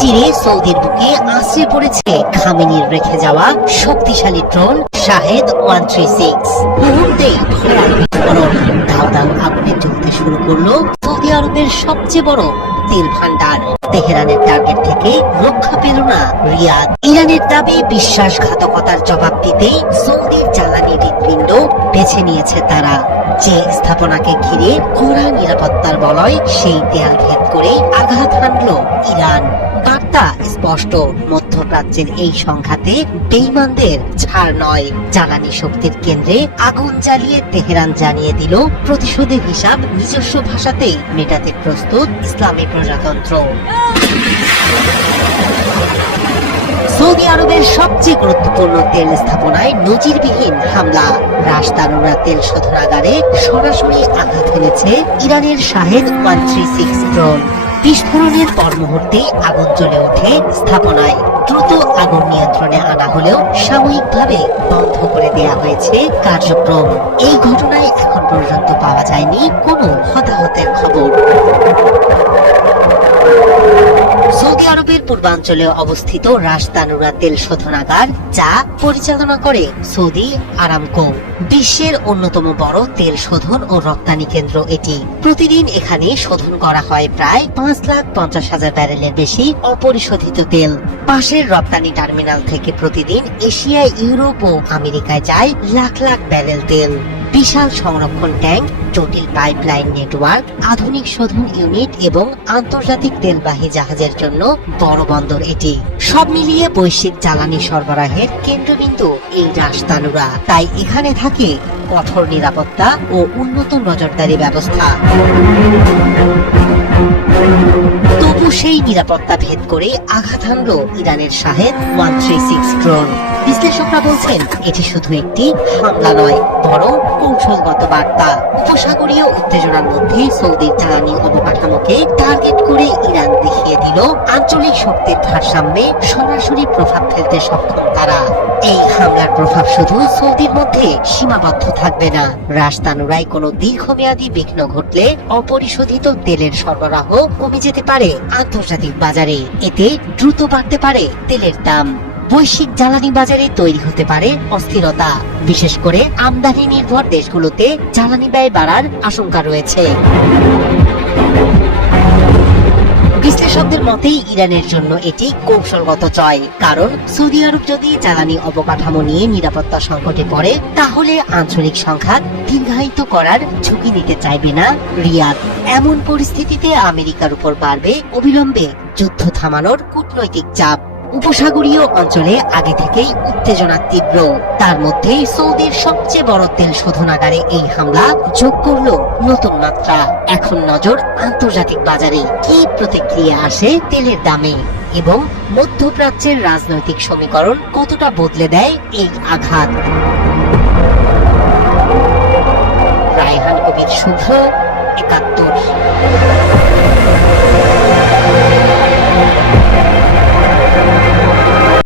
চিরে সৌদির বুকে আশ্রে পড়েছে খামেনির রেখে যাওয়া শক্তিশালী ড্রোন শাহেদ 136। মুহূর্তেই ভয়াল বিস্ফোরণ, দাউ দাউ আগুনে জ্বলতে শুরু করলো সৌদি আরবের সবচেয়ে বড় তেল ভান্ডার। তেহরানের টার্গেট থেকে রক্ষা পেল না রিয়াদ। ইরানের দাবি বিশ্বাসঘাতকতার জবাব দিতেই সৌদির জ্বালানি হৃৎপিণ্ড বেছে নিয়েছে তারা। যে স্থাপনাকে ঘিরে কড়া নিরাপত্তার বলয়, সেই দেয়াল ভেদ করে আঘাত হানল ইরান। বার্তা স্পষ্ট, মধ্যপ্রাচ্যের এই সংঘাতে বেঈমানদের ছাড় নয়। জ্বালানি শক্তির কেন্দ্রে আগুন জ্বালিয়ে তেহরান জানিয়ে দিল প্রতিশোধের হিসাব নিজস্ব ভাষাতেই মেটাতে প্রস্তুত ইসলামী প্রজাতন্ত্র। সৌদি আরবের সবচেয়ে গুরুত্বপূর্ণ তেল স্থাপনায় নজিরবিহীন হামলা। রাশ তানুরা তেল শোধনাগারে সরাসরি আঘাত হেনেছে ইরানের শাহেদ 136 ড্রোন। বিস্ফোরণের পর মুহূর্তেই আগুন জ্বলে ওঠে স্থাপনায়। দ্রুত আগুন নিয়ন্ত্রণে আনা হলেও সাময়িকভাবে বন্ধ করে দেয়া হয়েছে কার্যক্রম। এই ঘটনায় এখন পর্যন্ত পাওয়া যায়নি কোনো হতাহতের খবর। সৌদি আরবের পূর্বাঞ্চলে অবস্থিত রাশ তানুরা তেল শোধনাগার, যা পরিচালনা করে সৌদি আরামকো, বিশ্বের অন্যতম বড় তেল শোধন ও রপ্তানি কেন্দ্র এটি। প্রতিদিন এখানে শোধন করা হয় প্রায় 5,50,000 ব্যারেলের বেশি অপরিশোধিত তেল। পাশের রপ্তানি টার্মিনাল থেকে প্রতিদিন এশিয়া, ইউরোপ ও আমেরিকায় যায় লাখ লাখ ব্যারেল তেল। বিশাল সংরক্ষণ ট্যাঙ্ক, জটিল পাইপলাইন নেটওয়ার্ক, আধুনিক শোধন ইউনিট এবং আন্তর্জাতিক তেলবাহী জাহাজের জন্য বড় বন্দর এটি। সব মিলিয়ে বৈশ্বিক জ্বালানি সরবরাহের কেন্দ্রবিন্দু এই রাশ তানুরা। তাই এখানে থাকে কঠোর নিরাপত্তা ও উন্নত নজরদারি ব্যবস্থা। তবু সেই নিরাপত্তা ভেদ করে আঘাত হানল ইরানের শাহেদ 136 ড্রোন। বিশ্লেষকরা বলছেন এটি শুধু একটি হামলা নয়, বরং কৌশলগত বার্তা। উপসাগরীয় উত্তেজনার মধ্যে সৌদির জ্বালানি অবকাঠামোকে টার্গেট করে ইরান দেখিয়ে দিল আঞ্চলিক শক্তির ভারসাম্যে সরাসরি প্রভাব ফেলতে সক্ষম তারা। এই হামলার প্রভাব শুধু সৌদির মধ্যে সীমাবদ্ধ থাকবে না। রাশ তানুরায় কোনো দীর্ঘমেয়াদী বিঘ্ন ঘটলে অপরিশোধিত তেলের সরবরাহ কমে যেতে পারে আন্তর্জাতিক বাজারে। এতে দ্রুত বাড়তে পারে তেলের দাম। বৈশ্বিক জ্বালানি বাজারে তৈরি হতে পারে অস্থিরতা, বিশেষ করে আমদানি নির্ভর দেশগুলোতে জ্বালানি ব্যয় বাড়ার আশঙ্কা রয়েছে। বিশ্লেষকদের মতে ইরানের জন্য এটি কৌশলগত জয়, কারণ সৌদি আরব যদি জ্বালানি অবকাঠামো নিয়ে নিরাপত্তা সংকটে পড়ে, তাহলে আঞ্চলিক সংঘাত দীর্ঘায়িত করার ঝুঁকি নিতে চাইবে না রিয়াদ। এমন পরিস্থিতিতে আমেরিকার উপর বাড়বে অবিলম্বে যুদ্ধ থামানোর কূটনৈতিক চাপ। উপসাগরীয় অঞ্চলে আগে থেকেই উত্তেজনা তীব্র, তার মধ্যে সৌদির সবচেয়ে বড় তেল শোধনাগারে এই হামলা যোগ করল নতুন মাত্রা। এখন নজর আন্তর্জাতিক বাজারে কি প্রতিক্রিয়া আসে তেলের দামে, এবং মধ্যপ্রাচ্যের রাজনৈতিক সমীকরণ কতটা বদলে দেয় এই আঘাত। রায়হান কবির শুভ্র, ৭১।